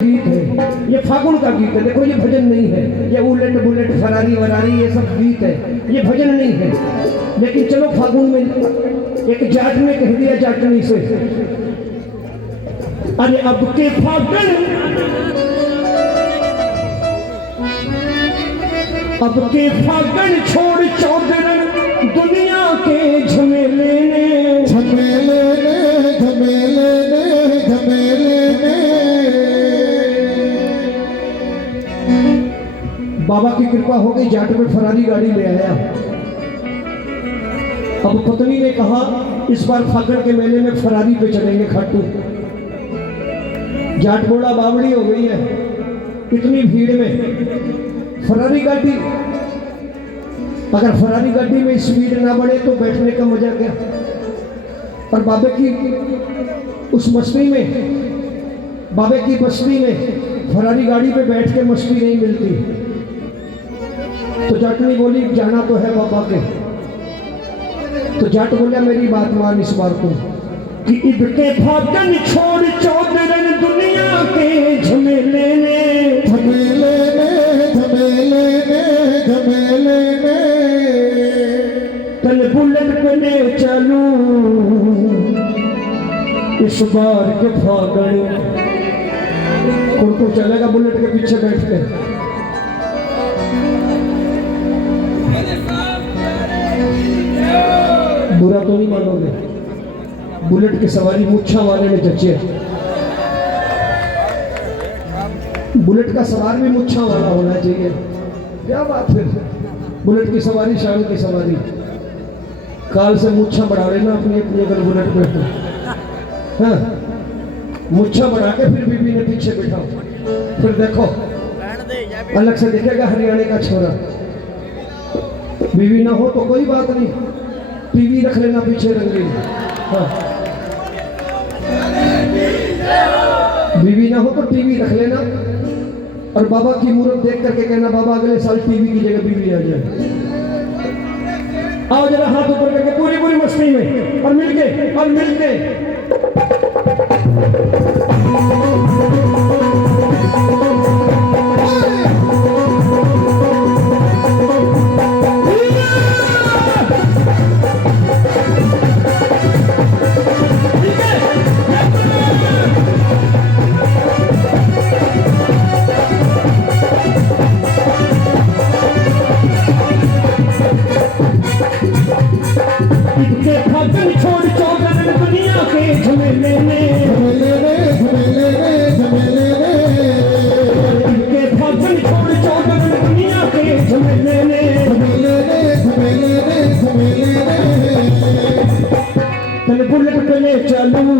गीत है, ये फागुन का गीत है। देखो ये भजन नहीं है, ये उलट बुलेट फरारी वरारी ये सब गीत है, ये भजन नहीं है। लेकिन चलो फागुन में एक जाट ने कह दिया जाटनी से, अरे अब के फागुन, अब के फागुन छोड़ चौधर दुनिया के झमेले ने, झमेले ने, झमेले ने, झमेले ने। बाबा की कृपा हो गई, जाट में फरारी गाड़ी ले आया। अब पत्नी ने कहा इस बार फागुन के मेले में फरारी पे चलेंगे खाटू। जाट बोला बावड़ी हो गई है इतनी भीड़ में, फरारी गाड़ी, अगर फरारी गाड़ी में स्पीड ना बढ़े तो बैठने का मजा क्या। और बाबे की उस मस्ती में, बाबे की बस्ती में फरारी गाड़ी पे बैठ के मस्ती नहीं मिलती। तो जाटनी बोली जाना तो है बाबा के। तो जाट बोला मेरी बात मान इस बार को, कि ईद के फागुन छोड़ चौधरन दुनिया के झमेले ने, झमेले ने, झमेले ने, झमेले ने। कल बुलेट पे ले चलूं इस बार के फागुन। कौन तो चलेगा बुलेट के पीछे बैठ के। बुरा तो नहीं मानोगे, बुलेट की सवारी मुच्छा वाले ने जचे। बुलेट का सवार भी मुच्छा वाला होना चाहिए। क्या बात है, बुलेट की सवारी शान की सवारी। काल से मुच्छा बढ़ा लेना अपनी अपनी, अगर बुलेट पे तो हाँ, मुच्छा बढ़ा के फिर बीबी ने पीछे बैठा, फिर देखो अलग से दिखेगा हरियाणा का छोरा। बीवी ना हो तो कोई बात नहीं, टीवी रख लेना पीछे रंगीन। हाँ, बीवी ना हो तो टीवी रख लेना, और बाबा की मूर्त देख करके कहना बाबा अगले साल टीवी की जगह बीवी आ जाए। आओ जरा हाथ ऊपर करके पूरी पूरी मस्ती में, और मिलके, और मिलके। फागुन छोड़ चौधर दुनिया के झमेले ने, झमेले ने, झमेले ने, झमेले ने। फागुन छोड़ चौधर दुनिया के झमेले ने, झमेले ने, झमेले ने, झमेले ने। तन बुलेट पे ले चलूं।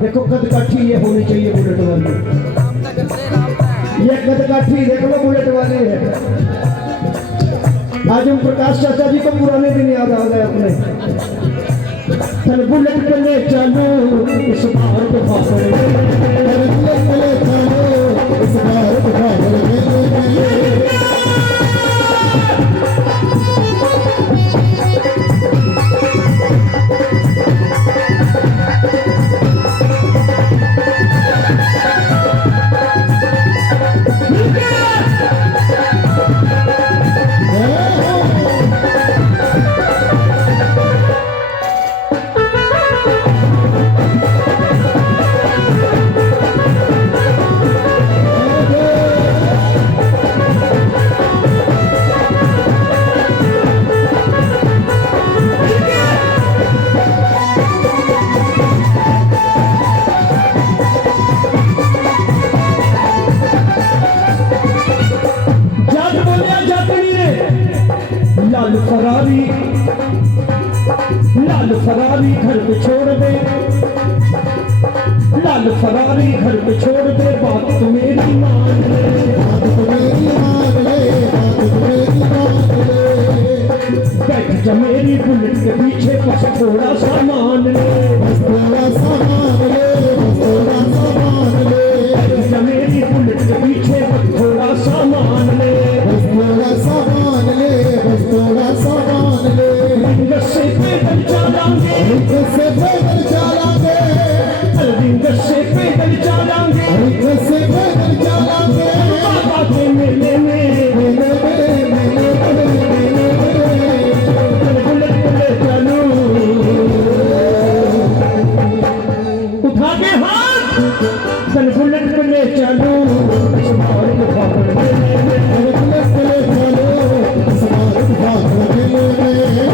देखो कदकाठी ये होनी चाहिए बुलेट वाली, ये कदकाठी देख लो बुलेट वाली है। आज हम प्रकाश चाचा जी को पुराने दिन याद आ गए अपने। चल बुलेट पे ले चलो इस बार के फागुन, बुलेट पे ले चलो इस बार के फागुन। लाल फरारी, लाल फरारी घर पे छोड़ दे, लाल फरारी घर पे छोड़ दे। बात तो मेरी मान ले, बात तो मेरी मान ले, बात तो मेरी मान ले। बैठ जा मेरी बुलेट के पीछे, बस थोड़ा सा मान ले, बस थोड़ा सा मान ले, बस थोड़ा सा मान ले। बैठ जा मेरी बुलेट के पीछे, बस थोड़ा सा मान ले, बस थोड़ा सा मान ले, बस थोड़ा सा मान ले। रिंग से पैदल चलांगे, रिंग से पैदल चलांगे, रिंग से उठा के हाथ तन बुलेट पे ले चलो समार के फाड़ मेले में बुलेट पे ले चलो समार के फाड़ मेले में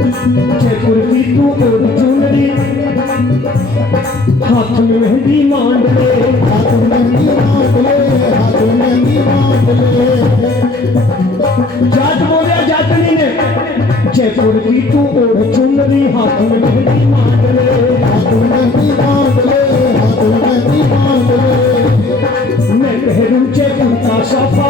जयपुर की तू और चुनरी हाथ में मेहंदी मांड ले हाथ में मेहंदी मांड ले हाथ में मेहंदी मांड ले जाट बोलिया जाटनी ने जयपुर की तू और चुनरी हाथ में मेहंदी मांड ले हाथ में मेहंदी मांड ले हाथ में मेहंदी मांड ले मैं पहनूं जयपुर का साफा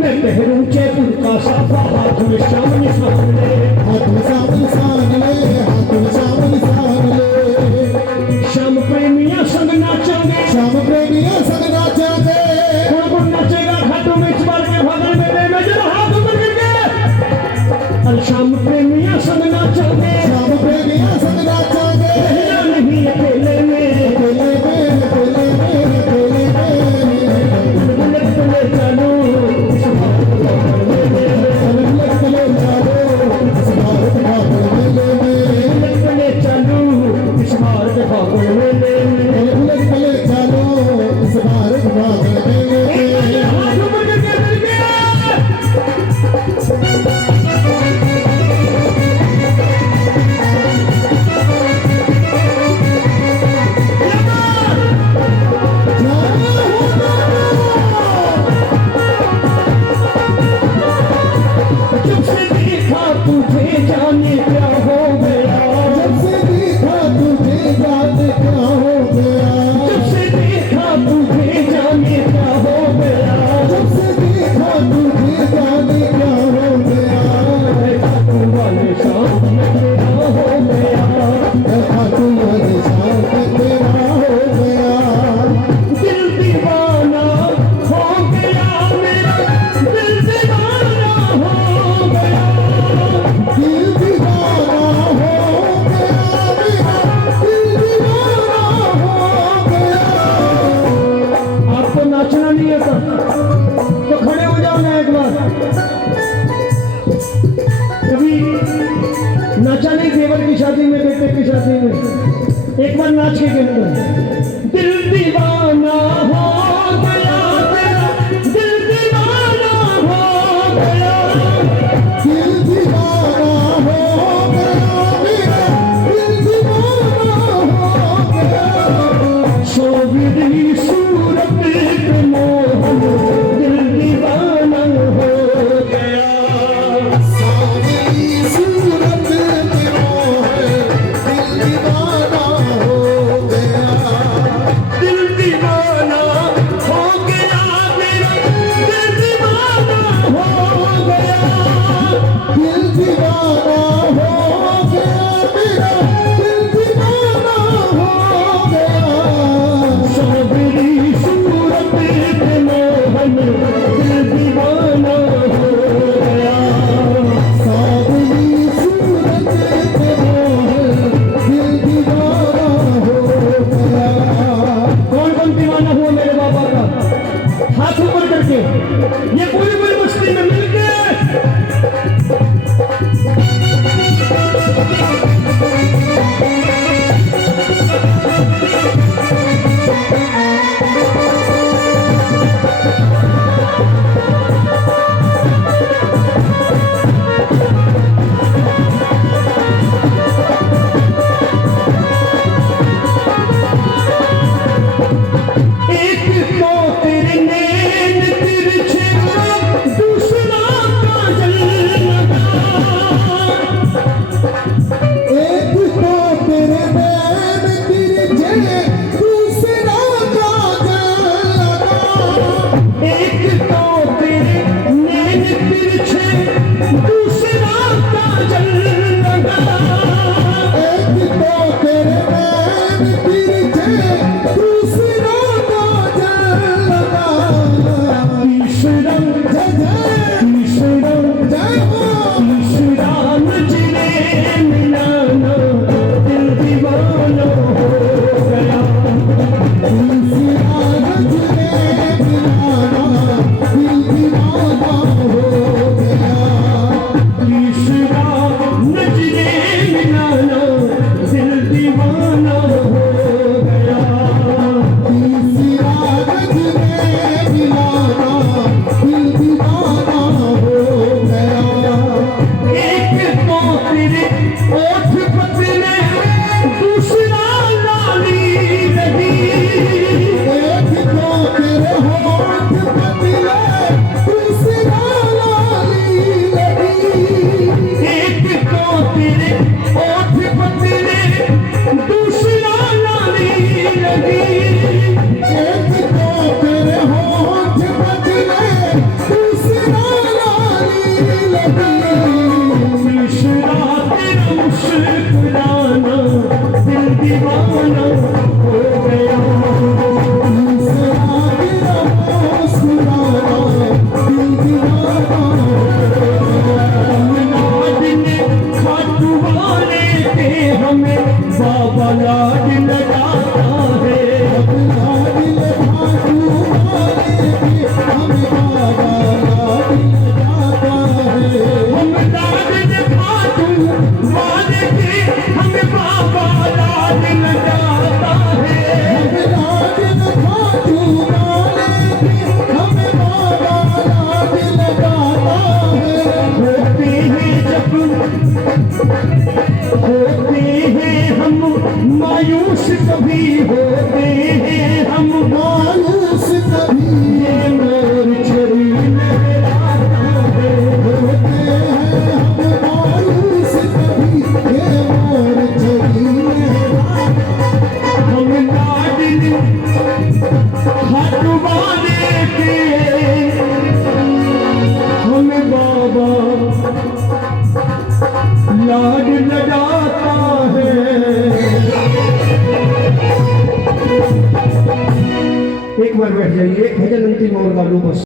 मैं पहनूं जयपुर का साफा हाथ में शाम निशान ले हाथ में शाम निशान ले हाथ में शाम निशान ले शाम प्रेमिया संग नाचेंगे शाम प्रेमिया संग नाचेंगे कौन नाचेगा खाटू में इस बार के भगल मेले में जरा हाथ ऊपर करके और शाम प्रेमिया संग नाचेंगे शाम प्रेमिया संग नाचेंगे रहना नहीं अकेले में अकेले में अकेले में अकेले में बुलेट पे ले चलो बुलेट पे ले चलो समार के फाड़ मेले में बुलेट पे ले चलो इस बार के भगल मेले में बुलेट पे ले चलो समार के फाड़ मेले में हाथ ऊपर करके जब से देखा तुझे जाने क्या हो गया जब से देखा तुझे जाने क्या हो गया जब से देखा तुझे जाने क्या हो गया जब से देखा तुझे जाने क्या हो गया खाटू वाले शाम में तेरा हो गया देखा तुम्हारे साथ तेरा हो गया दिल दीवाना हो गया मेरा दिल दीवाना हो गया दिल दीवाना हो गया मेरा दिल दीवाना हो गया आपको नाचना नहीं आता तो खड़े हो जाओ ना एक बार कभी नाचा नहीं देवर की शादी में बेटे की शादी में एक बार नाच के कहते दिल दीवाना हो गया तेरा दिल दीवाना हो गया दिल दीवाना हो गया मेरा दिल दीवाना हो गया सोबिरी सूरत पे मोहन दिल दीवाना हो गया सावली सूरत में मोह दिल दीवाना हो गया बाबा लाड लगाता है। अब लाडिल भाटू वाले की हम बाबा लाडिल जाता है। हम लाड लगातू वाले की हम बाबा लाड लगाता है। हम लाडिल भाटू वाले की हम बाबा लाडिल जाता है। होते हैं जब होते हैं हम मायूस, कभी होते हैं हम मायूस कभी ये मोर छड़ी लहराता है। होते हैं हम मायूस कभी ये मोर छड़ी लहराता हम लाडिल खाटू वाले के हम बाबा लाड लगाता है। एक बार बैठ जाइए, भजन अंतिम और गा लो बस।